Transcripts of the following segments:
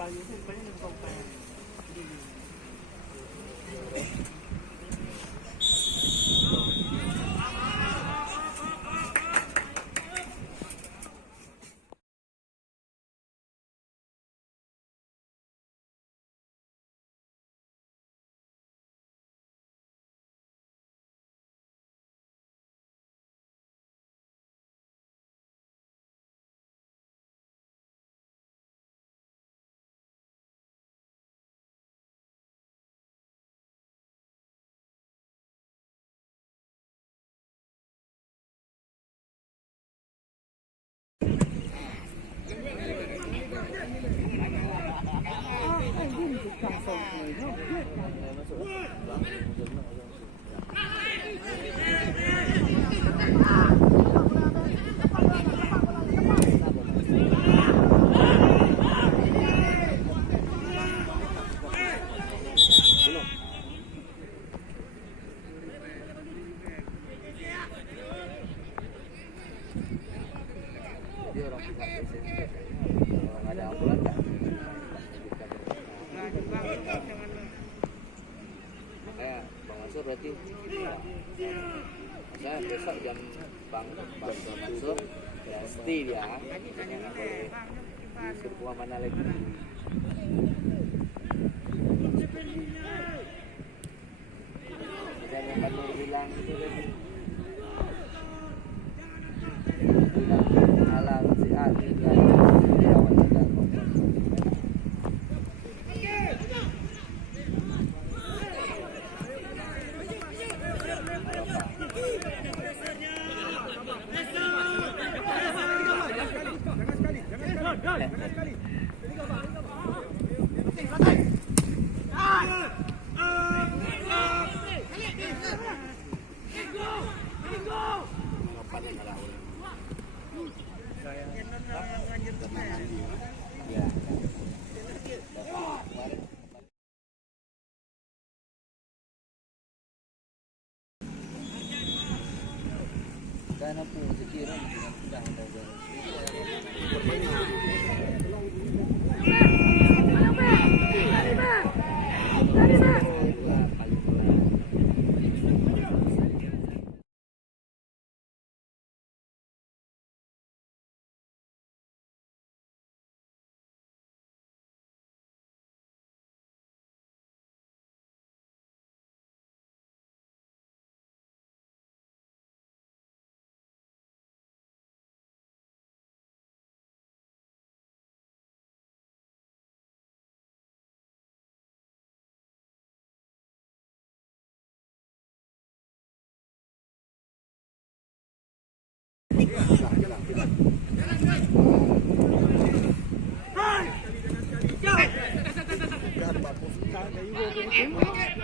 kayu tu bukannya dengan kayu. Dia orang pihak PSS. Kalau ada ambulan tak? Makanya Bang Mansur berarti saya besok jam Bang Mansur ya stay dia. Makanya nggak boleh disuruh keluar mana lagi. Dan yang Pak Nur bilang itu tadi. Alam si Ali dan dia wanita dan apa sekiranya dengan sudah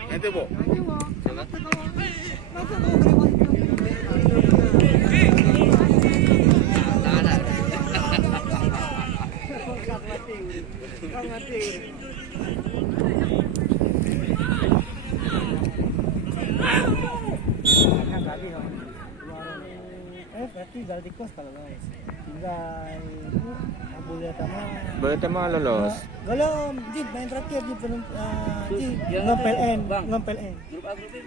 nanti bu berarti Galdi Kos kalau guys tinggal itu boleh Bertemu lolos. Kalau Jid main terakhir di ngempel N. Grup A grup B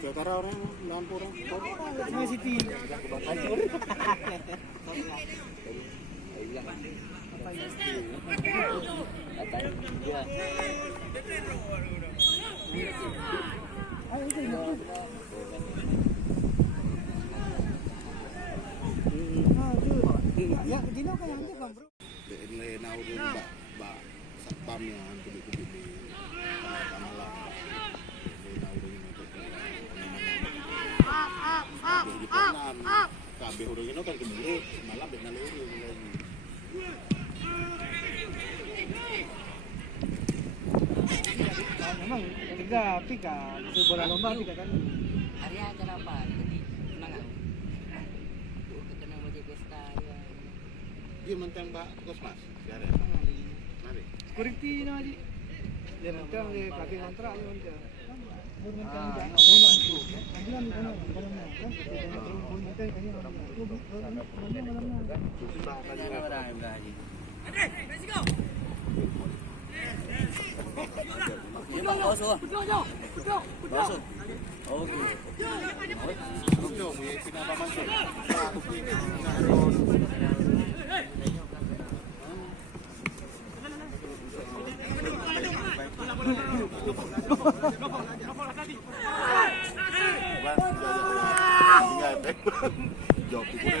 Jakarta orang lampu orang Semua City hancur. Ya, dino kaya hindi bang bro? Ini nauru mbak satpam yang kubik-kubik di Pamalang. Ini nauru ini untuk pengamanan. Kabeh huruf ini kan kembali malam dengan nauru lagi. Memang tiga pika bola lomba tiga kan. hari acara apa? Jadi kenangan. Ketemu Maji Pesta ya. Dia mentang mbak Kosmas. Siapa? Mari. Security na aja. Dia mentang dia pakai kontrak dia mentang. Dia bang basuh. Basuh. Okey. Jawab tu boleh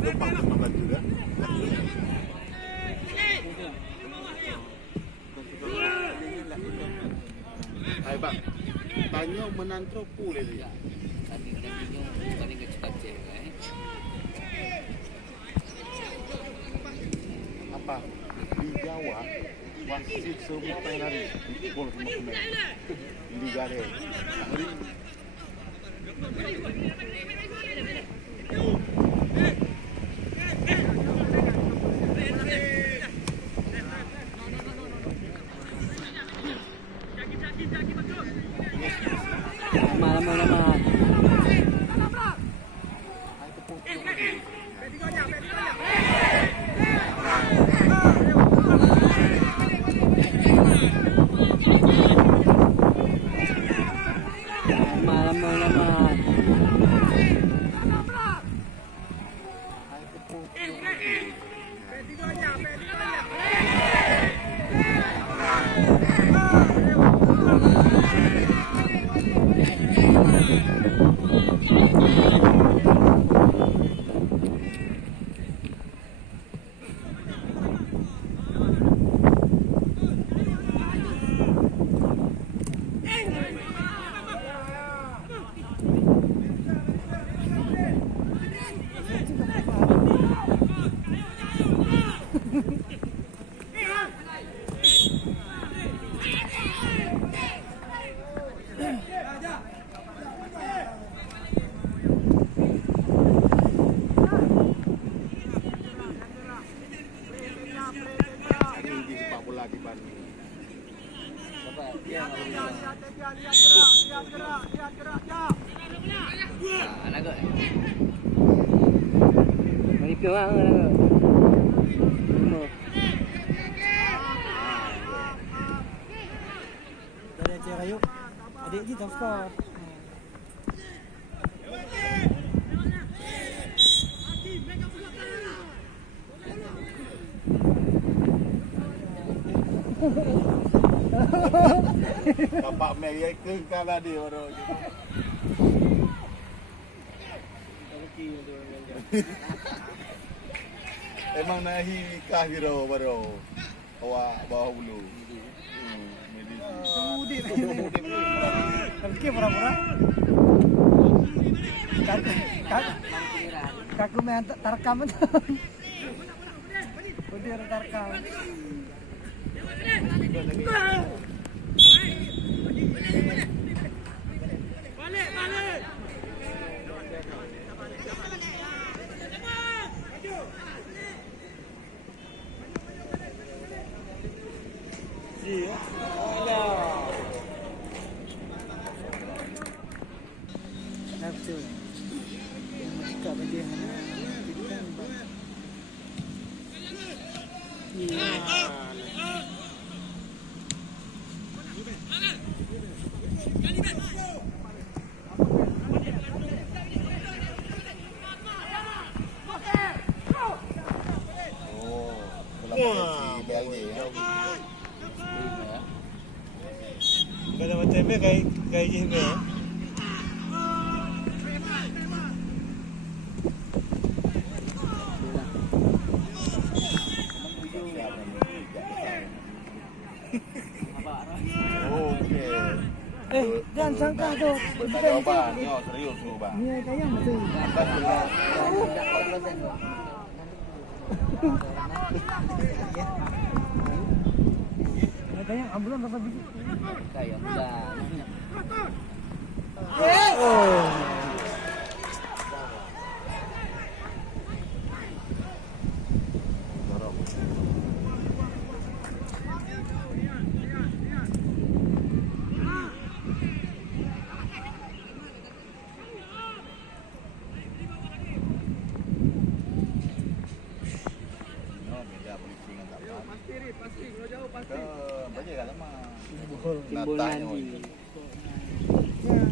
lepas makan juga. Hai bang, tanya menantro boleh dia. Tadi kecil-kecil Apa? Di Jawa wasit semua penari gol semua pemain. Di Liga dia. Lama-lama. Mereka mana? Dari Aceh Rayu. Adik ni top skor. Bapak Mary ke kalah dia baru. Emang nahi nikah kira baru. Awak bawah bulu. Udin. Okey pura-pura. Kaku main tarkam tu. Udin tarkam. Balik. Nafsu. Yang bagi kalau macam ni kayak gini. Jangan sangka tu. Betul bang, yo serius tu bang. Ni kayang betul. Kayang ambulan berapa biji? Kayang dah. Oh. Bonani. Ya.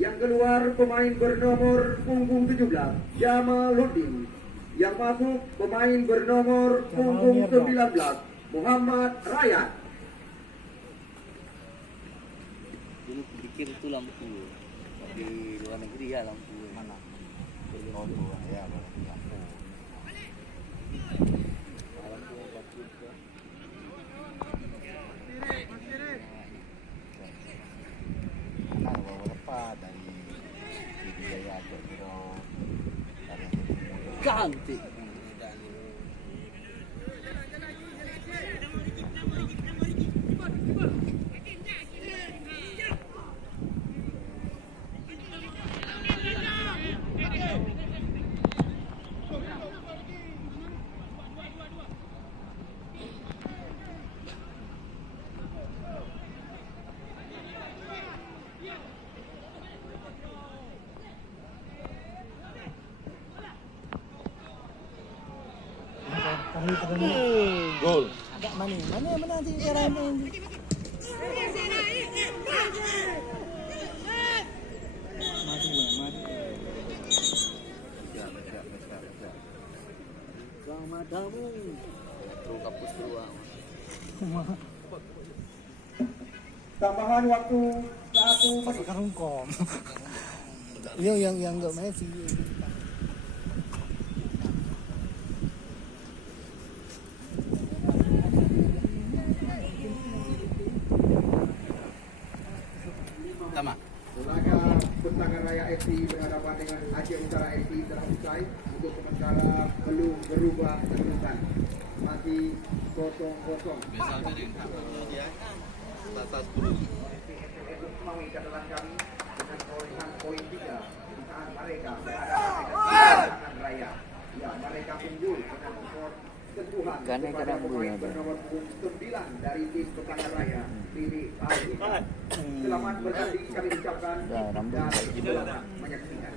Yang keluar pemain bernomor punggung 17 Jamaluddin. Yang masuk pemain bernomor punggung 19 Muhammad Rayyan. Dulu pikir itu lampu. Di luar negeri ya lampu. Mana? Oh, ya, lampu. Nah, beberapa dari Jaya Jogja dari Cantik. gol. Agak mana nanti cara main. Mati. Selamat damu. Terus kapus ruang. Tambahan waktu 1 menit. Karungkom. yang enggak main sih. Sama. Laga Petangan Raya FC berhadapan dengan Aceh Utara FC telah usai. Untuk sementara belum berubah kedudukan. Masih 0-0. Biasa jadi ya. Batas 10. Mau catatan kami dengan perolehan poin 3 di saat mereka berhadapan dengan Petangan Raya. Ya, mereka unggul dengan skor sentuhan kepada pemain bernomor 9 dari tim Petangan Raya, Riri Alvita. Selamat bertanding kami ucapkan dan selamat menyaksikan.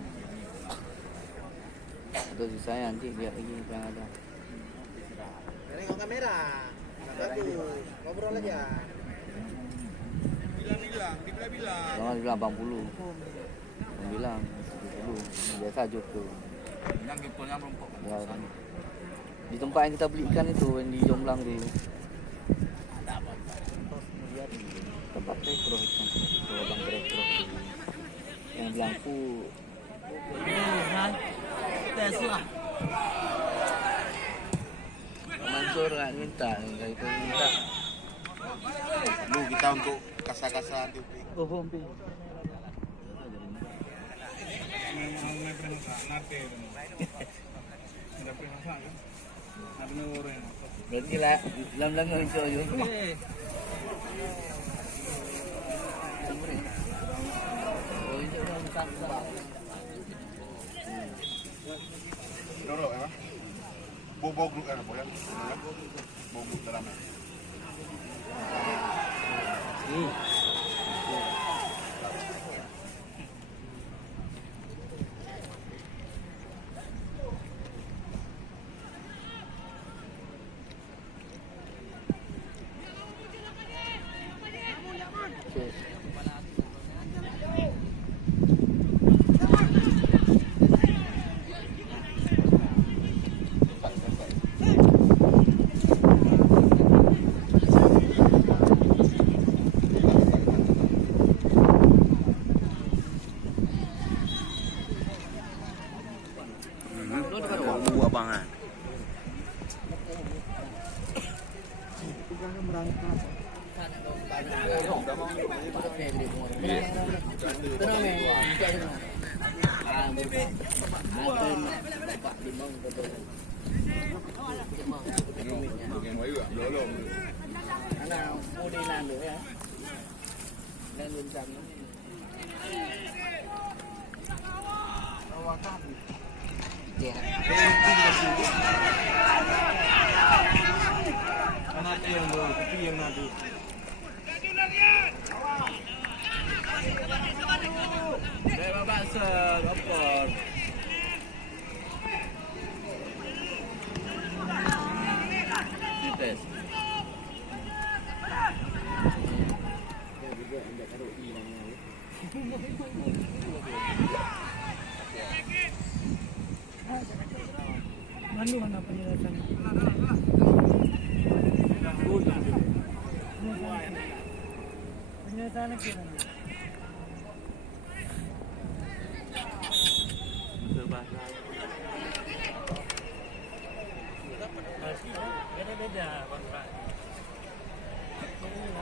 Itu sisanya nanti lihat lagi apa yang ada. Tengok kamera. Bagus. Ngobrol aja. Jangan bilang 80. Bilang 70. Biasa Joko. Yang gipolnya merompok. Ya, di tempat yang kita belikan itu yang di Jomblang tu. Tempat retro itu. Abang retro tu. Yang belangku. Tesla. Mansur kan minta, itu minta. Lu kita untuk kasa-kasa nanti. Oh, pompi. Berarti lah, lam-lam yang itu aja. Oh, itu orang saksa. Dorok ya. Bobo grup kan apa ya? Bobo grup dalam. Abangan. Anu mana penjelasan? Penjelasan kira. Beda-beda kontrak.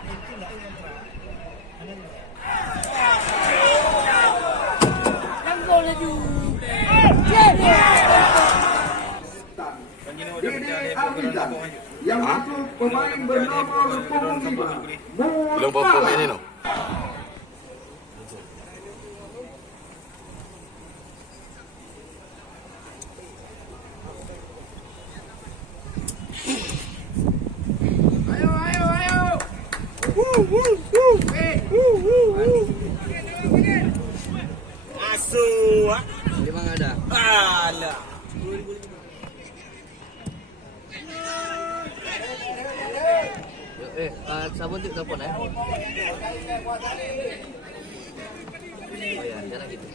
Itu lah kontrak. Yang gol lagi. Dede Arwizan yang masuk pemain bernomor punggung 5 Belum pokok ini no. Di mana ada? Alah. Sabun tu telepon Oh ya, jangan gitu.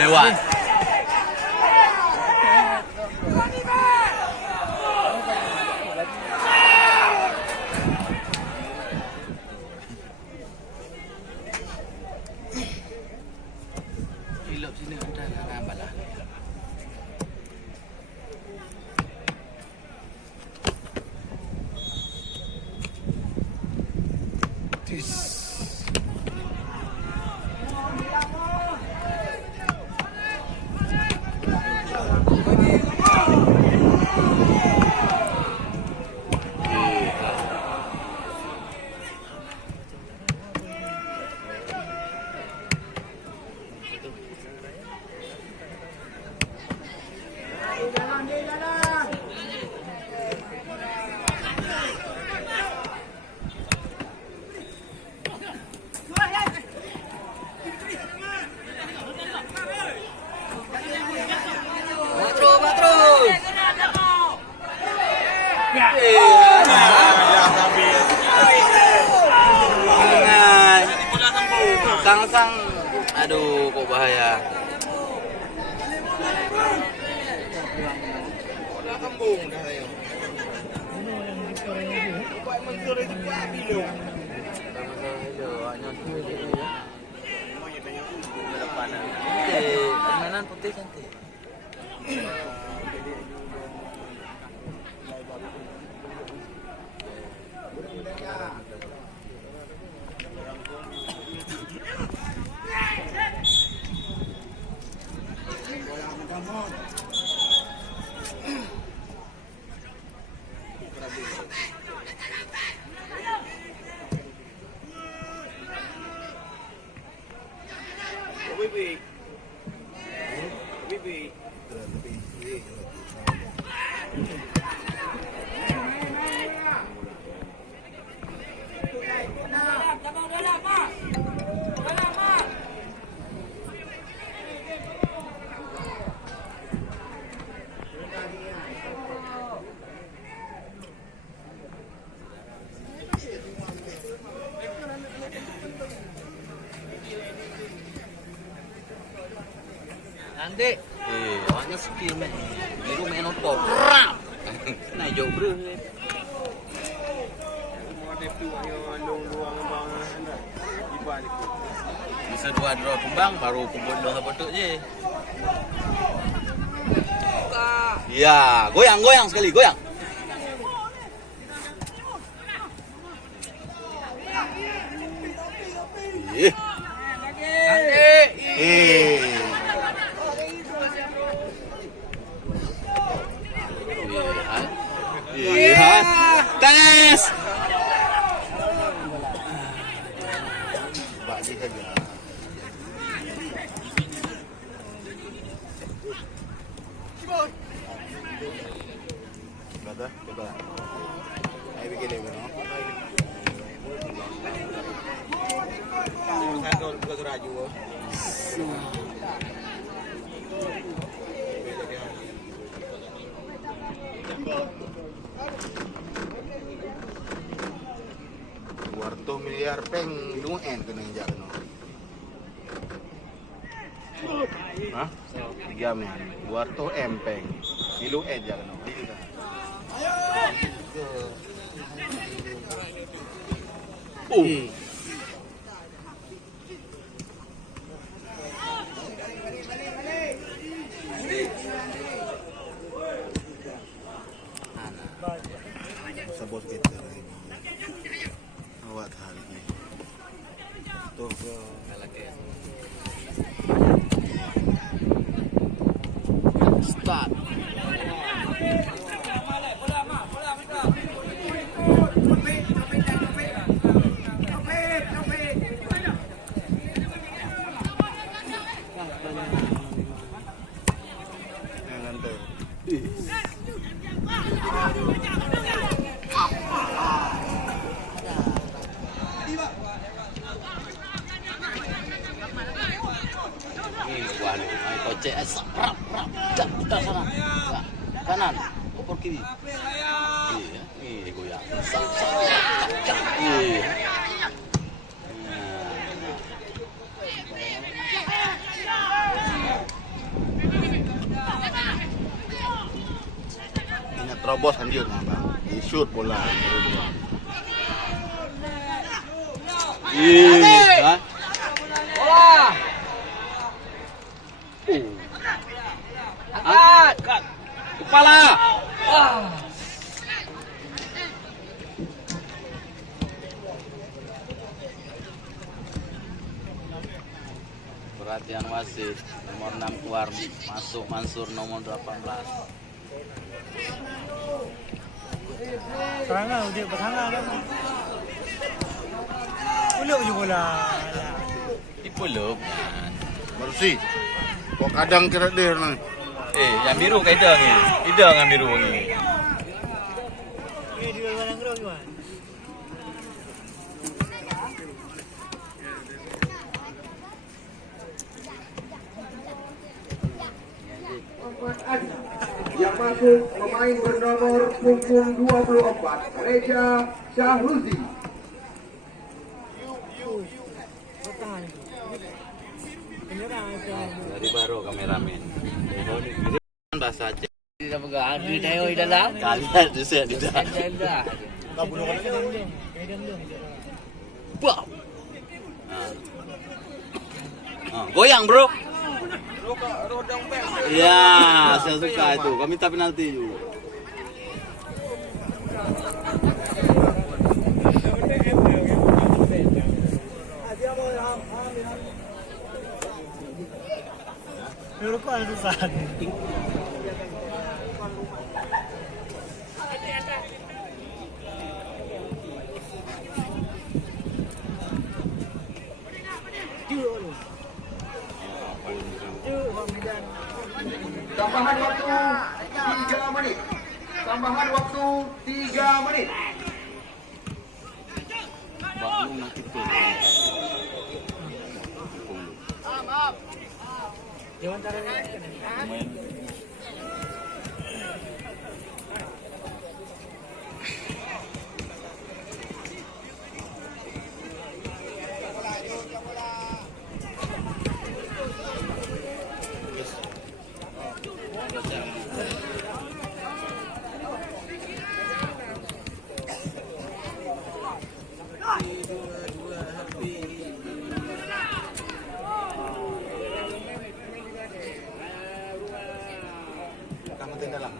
Lewat. Hilap sini ada nampak lah. Sang-sang, aduh kok bahaya. Permainan putih cantik. Nanti, awaknya skill man. Biru main otot. Nah, jauh bro. Bisa 2 draw kembang baru kumpul dong betul je. Ya, goyang sekali, goyang. Tes. Balik saja. Kata, coba. Ayo bikin lagi, no? miliar peng luen kena injak no. Hah? 3 men. 200 M peng. Luen jak no. Sa bos kita lagi. Awak hari ni. Tuh lagi. Start. Jangan tu. Kocek asap rap dah sana. Kanan, oper kiri. Iya, ini goyang. Iya. Ingat terobos anjir bang. Shoot bola. Iya. Bola. Angkat. Kepala. Perhatian wasit. Nomor 6 keluar. Masuk Mansur nomor 18. Serangan dia bertangan kan. Puluk je bola. Dipulup. Bersih. Kok kadang kira dia ni. Yang biru ke hidang ni? Hidang yang biru ni. Dia orang gerok kan. Yang masuk pemain bernomor punggung 24 Reja Syahruzi. Bertahan. Penyerang itu. Dari baru kameramen. Bahasa Aceh. Dia pegang duit ayo di dalam. Kalian tu saya di dah. Dah. Kau bunuh kan dia. Bam. Goyang bro. Ya, saya suka itu. Kami minta penalti juga. Rokok ada susah. Tambahan waktu 3 menit. Tambahan waktu 3 menit. Bakmu nak kita. Jangan tarik. Main. Kamu tinggal dalam.